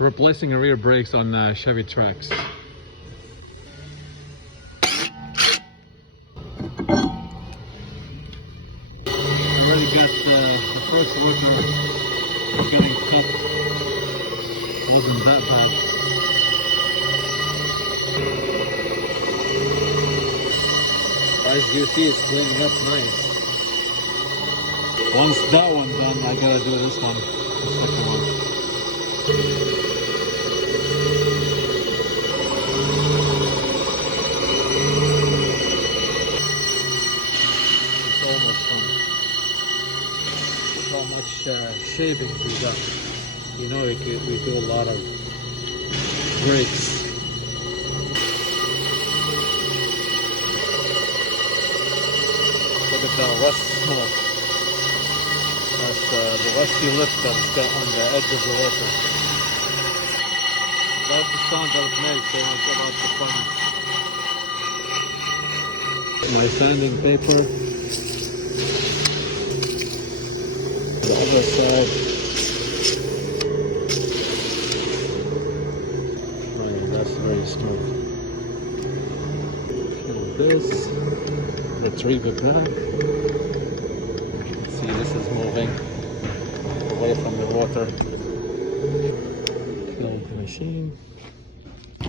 Replacing rear brakes on Chevy tracks. Already got the first rotor getting cut. Wasn't that bad. As you see, it's cleaning up nice. Once that one done, I gotta do this one, the second one. It's almost done. Look how much shaving we got. You know, we do a lot of breaks. Look at the rust smoke. That's the rusty lip that's got on the edge of the rotor. That's the sound that it makes when it's about to finish. My sanding paper. The other side. Right, that's very smooth. Kill this. Retrieve it back. See, this is moving away from the water. Kill the machine.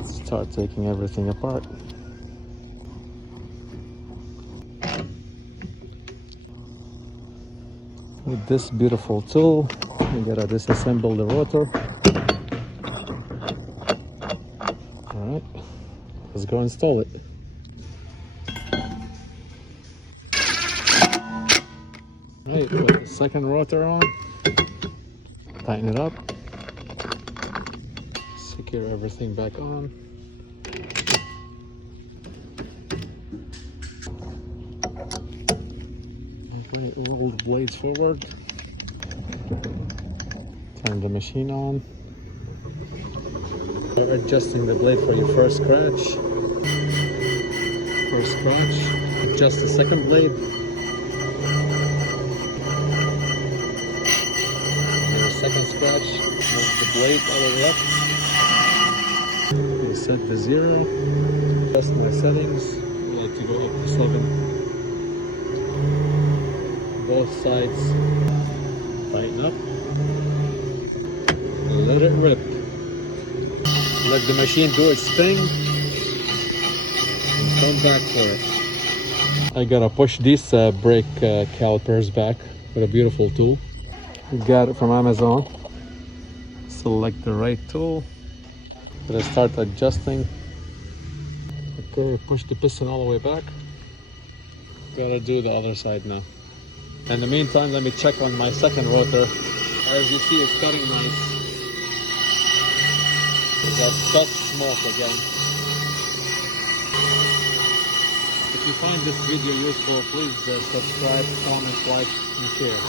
Start taking everything apart. With this beautiful tool, we gotta disassemble the rotor. Alright, let's go install it. Right, put the second rotor on, tighten it up, secure everything back on. Okay, roll the blades forward, turn the machine on. Start adjusting the blade for your first scratch. Adjust the second blade. Second scratch, move the blade all the way up. We set the 0. Adjust my settings. I like to go up to 7. Both sides. Tighten up. Let it rip. Let the machine do its thing. And come back for it. I gotta push these brake calipers back with a beautiful tool. Got it from Amazon. Select the right tool. Gonna start adjusting. Okay, push the piston all the way back. Gotta do the other side now. In the meantime, let me check on my second rotor. As you see, it's cutting nice. We got dust smoke again. If you find this video useful, please subscribe, comment, like, and share.